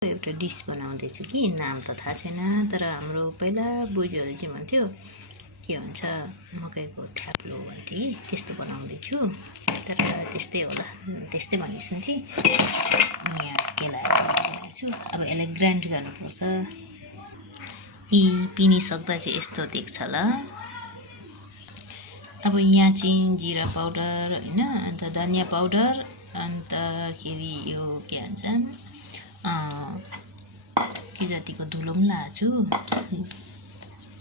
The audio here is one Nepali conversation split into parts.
एउटा डिस बनाउँदैछु कि नाम त थाहा छैन, तर हाम्रो पहिला बोजूहरूले चाहिँ भन्थ्यो के भन्छ मकैको थ्याप्लो भन्थे कि त्यस्तो बनाउँदैछु। तर त्यस्तै होला, त्यस्तै भन्ने सुन्थेँ। यहाँ केलाएर बनाइरहेको छु। अब यसलाई ग्राइन्ड गर्नुपर्छ। यी पिनिसक्दा चाहिँ यस्तो देख्छ ल। अब यहाँ चाहिँ जिरा पाउडर होइन, अन्त धनियाँ पाउडर, अन्तखेरि यो के भन्छ के जातिको धुलो पनि लगाएको छु,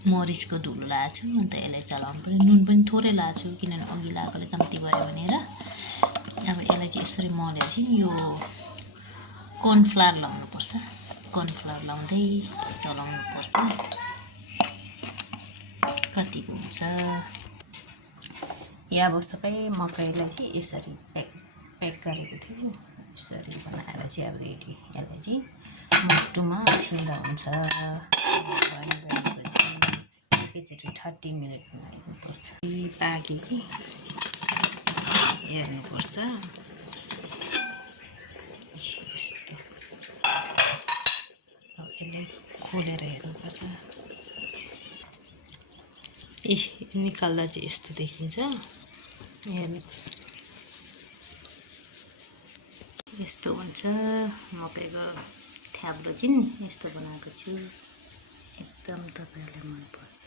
मरिचको धुलो लगाएको छु। अन्त यसलाई चलाउनु पऱ्यो। नुन पनि थोरै लगाएको छु किनभने अघि लगाएकोले कम्ती भयो भनेर। अब यसलाई चाहिँ यसरी मलेपछि यो कर्नफ्लावर लाउनुपर्छ। कर्नफ्लावर लाउँदै चलाउनुपर्छ। कतिको हुन्छ या अब सबै मकैलाई चाहिँ यसरी प्याक गरेको थियो। यसरी बनाएर चाहिँ अब रेडी। यसलाई चाहिँ मुटुमा उसिन्दा हुन्छ। एकैचोटि 30 मिनट बनाइदिनुपर्छ। पाक्यो कि हेर्नुपर्छ। यस्तो अब यसलाई खोलेर हेर्नुपर्छ। निकाल्दा चाहिँ यस्तो देखिन्छ। हेर्नुहोस् यस्तो हुन्छ। मकैको थ्याप्लो चाहिँ यस्तो बनाएको छु। एकदम तपाईँहरूलाई मनपर्छ।